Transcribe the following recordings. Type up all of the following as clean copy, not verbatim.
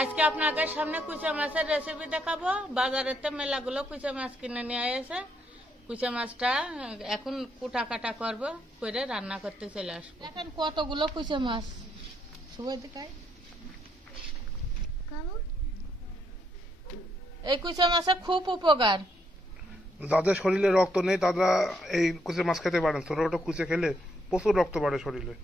আজকে আপনাদের সামনে কুচা মাছের রেসিপি দেখাবো। বাজারেতে মেলাগুলো কুচা মাছ কিনে নিয়ে এসে কুচা মাছটা এখন কুটা কাটা করবো, করে রান্না করতে চলে আসবো। এখন কতগুলো কুচা মাছ সবাই দেখায়। এই কুচা মাছের খুব উপকার। যাদের শরীরে রক্ত নেই তারা এই কুচে মাছ খেতে পারেন। ছোট ছোট কুচে খেলে প্রচুর রক্ত বাড়ে শরীরে।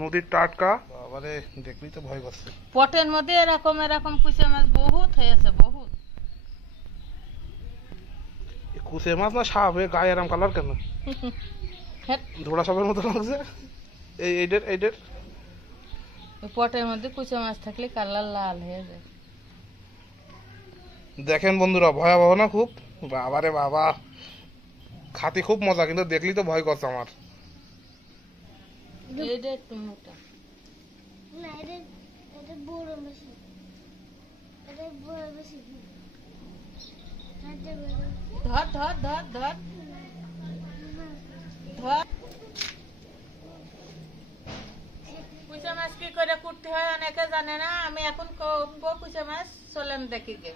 নদীর টাটকা, বাবারে দেখলেই তো ভয় করছে। পটের মধ্যে এরকম এরকম কুচা মাছ বহুত হয়েছে, বহুত। কুচে মাছ না সাপ, গায়ে এরম কালার কেন? ধোড়া সাপের মতো লাগছে। এইটার পটের মধ্যে কুচা মাছ থাকলে কালার লাল হয়ে যায়। দেখেন বন্ধুরা, ভয়াবহ না খুব? বাবারে বাবা, খাতে খুব মজা, কিন্তু দেখলেই তো ভয় করছে আমার। এইটা একটু মোটা না, এটা বড় বেশি, এটা বড় বেশি। ধর ধর ধর ধর ধর। কুচা মাছ কি করে কুটতে হয় অনেকে জানে না, আমি এখন করবো কুচা মাছ। চলেন দেখি গে।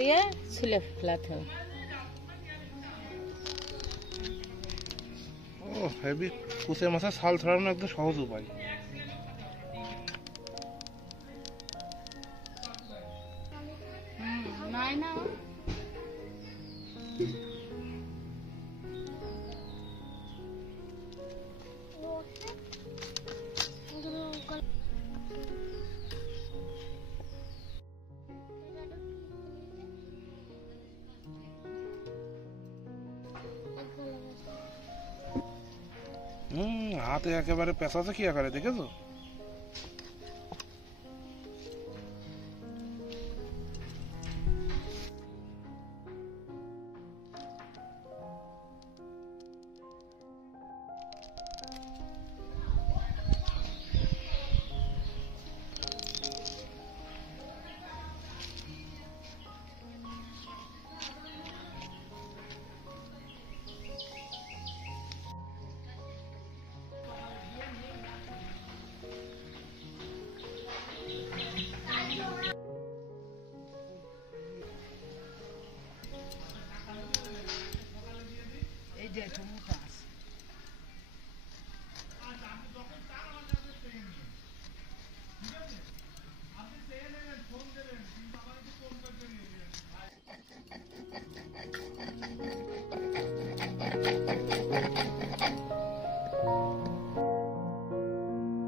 দিয়ে ছুলে ফেলাতে হবে। হেভি কুচে মাছের ছাল ছড়ানো একদম সহজ উপায়। নাই না হাতে একেবারে পেঁচাছে কি আকারে, দেখেছো?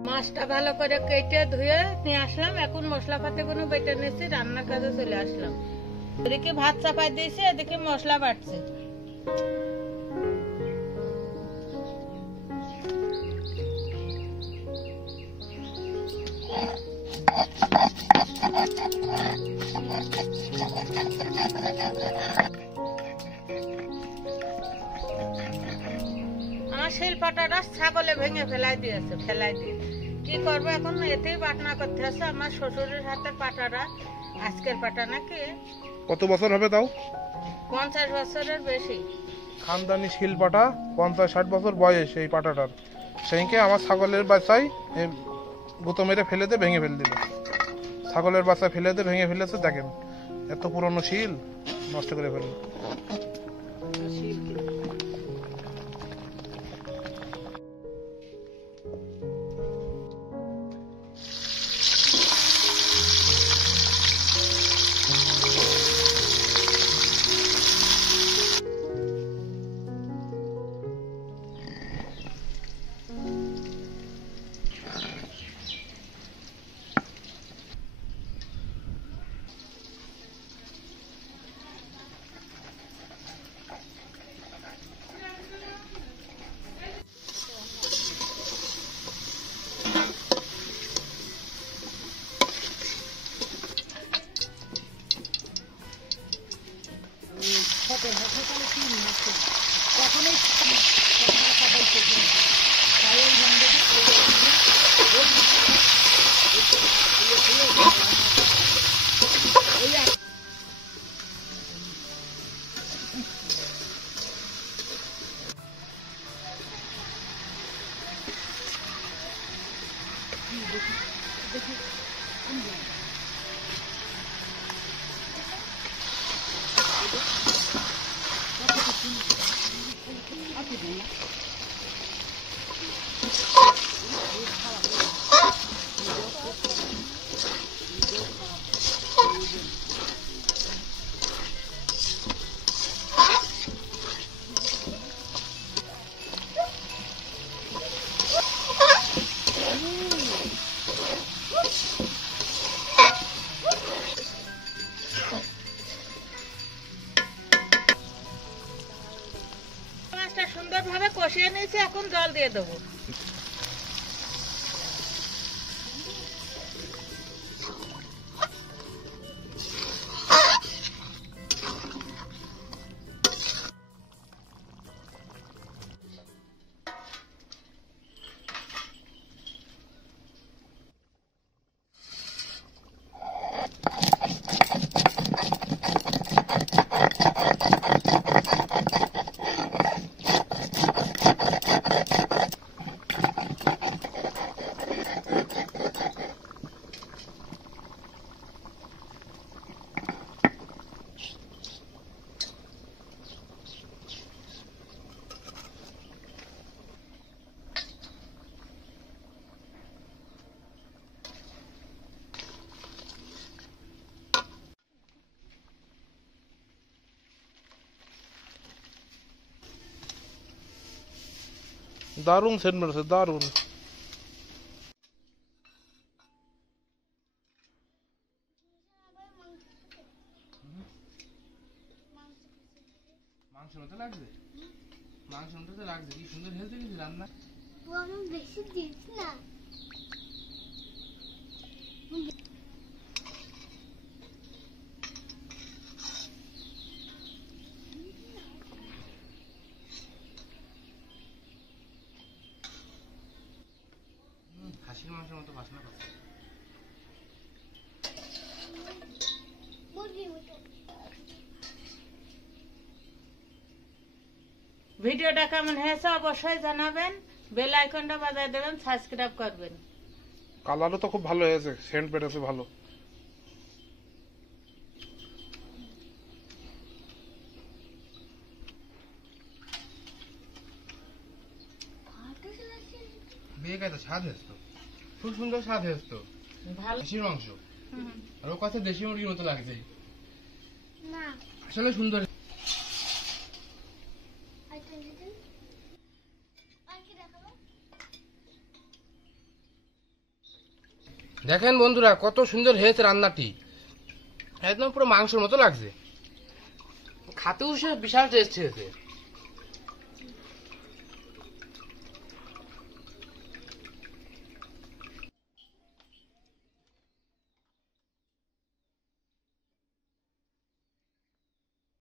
মাছটা ভালো করে কেটে ধুয়ে নিয়ে আসলাম। এখন মশলা পাতি কোনো বেটে নিয়েছি, রান্নার কাজে চলে আসলাম। এদিকে ভাত চাপাই দিয়েছি, এদিকে মশলা বাটছে। আমার শিলপাটাটা ছাগলে ভেঙে ফেলাই দিয়ে কি করবো এখন? এতেই বাটনা করতে হচ্ছে। আমার শ্বশুরের হাতের পাটাটা আজকের পাটা নাকি। কত বছর হবে তাও? 50 বছরের বেশি। খানদানি শিল পাটা, 50-60 বছর বয়স এই পাটাটার। সেইকে আমার ছাগলের বাচ্চাই গুঁতো মেরে ফেলে দিয়ে ভেঙে ফেলে দিল। ছাগলের বাচ্চা ফেলে দিয়ে ভেঙে ফেলেছে। দেখেন এত পুরনো শিল নষ্ট করে ফেলল। মাছটা সুন্দরভাবে কষিয়ে নিয়েছি, এখন জল দিয়ে দেবো। দারুণ সেন্ট মেরেছে, দারুণ। মাংস মতো লাগছে, মাংস মতো লাগছে, কি সুন্দর হয়েছে কিন্তু রান্না। আমি বেশি দিচ্ছি না। খাসির মাংসের মতো বাসনা করছে। ভিডিওটা কেমন হয়েছে অবশ্যই জানাবেন, বেল আইকনটা বাজায় দেবেন, সাবস্ক্রাইব করবেন। কালারও তো খুব ভালো হয়েছে, সেন্ট বেরোছে ভালো। বেগাই তো স্বাদ হয়েছে, খুব সুন্দর স্বাদ হয়েছে তো। ভালো খাসির মাংস আর ও কাছে দেশি মুরগির মতো লাগছে, না আসলে সুন্দর। দেখেন বন্ধুরা কত সুন্দর হয়েছে রান্নাটি, একদম পুরো মাংসের মতো লাগছে, খাতেও সে বিশাল টেস্ট হয়েছে।